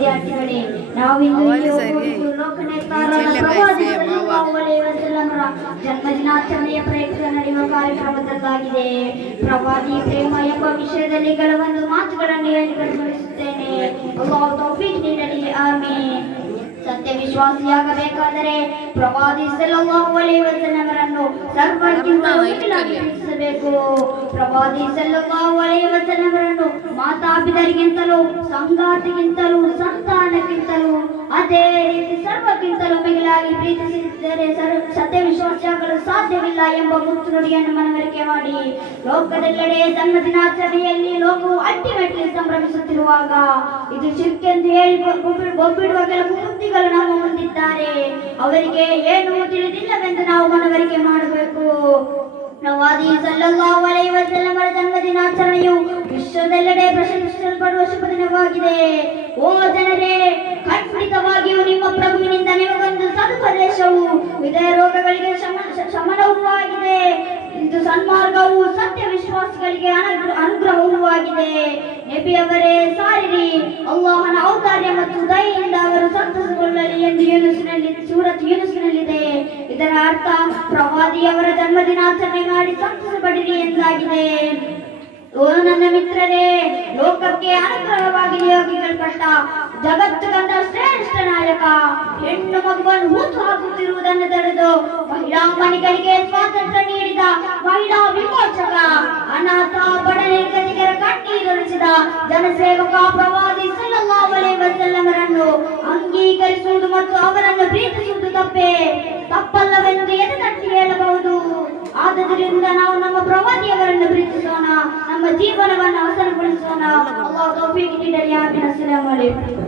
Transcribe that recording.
ವಿದ್ಯಾರ್ಥಿಗಳೇ, ನಾವಿಂದು ಜನ್ಮದಿನಾಚರಣೆಯ ಪ್ರಯುಕ್ತ ನಡೆಯುವ ಕಾರ್ಯಕ್ರಮದಲ್ಲಾಗಿದೆ. ಪ್ರವಾದಿ ಪ್ರೇಮ ಎಂಬ ವಿಷಯದಲ್ಲಿ ಕೆಲವೊಂದು ಮಾತುಗಳನ್ನು ಹೇಳಿಕೊಳ್ಳುತ್ತೇನೆ. ಅಲ್ಲಾಹು ತೌಫೀಕ್ ನೀಡಲಿ, ಆಮೀನ್. ಸತ್ಯ ವಿಶ್ವಾಸಿಯಾಗಬೇಕಾದರೆ ಪ್ರವಾದಿ ಸಲ್ಲಲ್ಲಾಹು ಅಲೈಹಿ ವಸಲ್ಲಮರನ್ನು ಸರ್ವಕ್ಕಿಂತ ಪ್ರೀತಿಸಬೇಕು. ಪ್ರವಾದಿ ಸಲ್ಲಲ್ಲಾಹು ಅಲೈಹಿ ವಸಲ್ಲಮರನ್ನು ಮಾತಾಪಿತರಿಗಿಂತಲೂ, ಸಂಗಾತಿಗಿಂತಲೂ, ಸಂತಾನಕ್ಕಿಂತಲೂ, ಅದೇ ರೀತಿ ಸರ್ವಕ್ಕಿಂತಲೂ ಮಿಗಿಲಾಗಿ ಪ್ರೀತಿಸಿದರೆ ಸತ್ಯ ವಿಶ್ವಾಸಿಯಾಗಲು ಸಾಧ್ಯವಿಲ್ಲ ಎಂಬ ಮುತ್ತು ನುಡಿಯನ್ನು ಮನವರಿಕೆ ಮಾಡಿ, ಲೋಕದೆಲ್ಲೆಡೆ ಜನ್ಮದಿನಾಚರಣೆಯಲ್ಲಿ ಲೋಕವು ಅಟ್ಟಿಮೆಟ್ಟಿ ಸಂಭ್ರಮಿಸುತ್ತಿರುವಾಗ ಇದು ಶಿರ್ಕೆಂದು ಹೇಳಿ ಒಬ್ಬಿಡುವ ಕೆಲವು ಮುತ್ತಿಗಳು ನಮ್ಮ ಮುಂದಿದ್ದಾರೆ. ಅವರಿಗೆ ಏನು ತಿಳಿದಿಲ್ಲವೆಂದು ನಾವು ಮನವರಿಕೆ ಮಾಡಬೇಕು. ಪ್ರವಾದಿ ಸಲ್ಲಲ್ಲಾಹು ಅಲೈಹಿ ವಸಲ್ಲಮರ ಜನ್ಮದಿನಾಚರಣೆಯು ವಿಶ್ವದೆಲ್ಲೆಡೆ ಪ್ರಶಂಸಿಸಲ್ಪಡುವ ಶುಭ ದಿನವಾಗಿದೆ. ಓ ಜನರೇ, ಖಂಡಿತವಾಗಿಯೂ ನಿಮ್ಮ ಪ್ರಭುವಿನಿಂದ ನಿಮಗೊಂದು ಸದುಪದೇಶವು ಹೃದಯ ರೋಗಗಳಿಗೆ ಶಮನವೂ ಆಗಿದೆ. ಇದು ಸನ್ಮಾರ್ಗವು ಸತ್ಯ ವಿಶ್ವಾಸಿಗಳಿಗೆ ಅನುಗ್ರಹವೂ ಆಗಿದೆ. ನಬಿಯವರೇ, ಸಾರಿರಿ, ಅಲ್ಲಾಹನ ಔದಾರ್ಯ ಮತ್ತು ದಯೆಯಿಂದ ಅವರು ಸಂತಸಗೊಳ್ಳಲಿ ಎಂದು ಸೂರತ್ ಯೂನುಸ್‌ನಲ್ಲಿದೆ. ಇದರ ಅರ್ಥ ಪ್ರವಾದಿಯವರ ಜನ್ಮದಿನಾಚರಣೆ ಮಾಡಿ ಸಂತಸಪಡಿರಿ ಎಂದಾಗಿದೆ. ಓ ನನ್ನ ಮಿತ್ರರೇ, ಲೋಕಕ್ಕೆ ಅನುಗ್ರಹವಾಗಿ ನಿಯೋಗಿಸಲ್ಪಟ್ಟ ಜಗತ್ತು ಕಂಡ ಶ್ರೇಷ್ಠ ನಾಯಕ ಹೆಣ್ಣು ಮಗುವನ್ನು ಹೂತು ಹಾಕುತ್ತಿರುವುದನ್ನು ತಡೆದು ಮಹಿಳಾ ಮಣಿಗಳಿಗೆ ಸ್ವಾತಂತ್ರ್ಯ ನೀಡಿದ ಮಹಿಳಾ ವಿಮೋಚಕ, ಅನಾಥ ಬಡ ನಿರ್ಗತಿಕರ ಕಣ್ಣೀರೊಲಿಸಿದ ಜನಸೇವಕ ಪ್ರವಾದಿ ಸಲ್ಲಲ್ಲಾಹು ಅಲೈಹಿ ವಸಲ್ಲಮರನ್ನು ಅಂಗೀಕರಿಸುವುದು ಮತ್ತು ಅವರನ್ನು ಪ್ರೀತಿಸುವುದು ತಪ್ಪಲ್ಲವೆಂದು ಎದೆತಟ್ಟಿ ಹೇಳಬಹುದು. ಆದ್ದರಿಂದ ನಾವು ನಮ್ಮ ಪ್ರವಾದಿಯವರನ್ನು ಪ್ರೀತಿಸೋಣ, ನಮ್ಮ ಜೀವನವನ್ನು ಅವಸರಗೊಳಿಸೋಣ. ಅಲ್ಲಾಹು ತೌಫೀಕ್ ನೀಡಲಿ. ಆಮೀನ್. ಅಸ್ಸಲಾಮು ಅಲೈಕುಂ.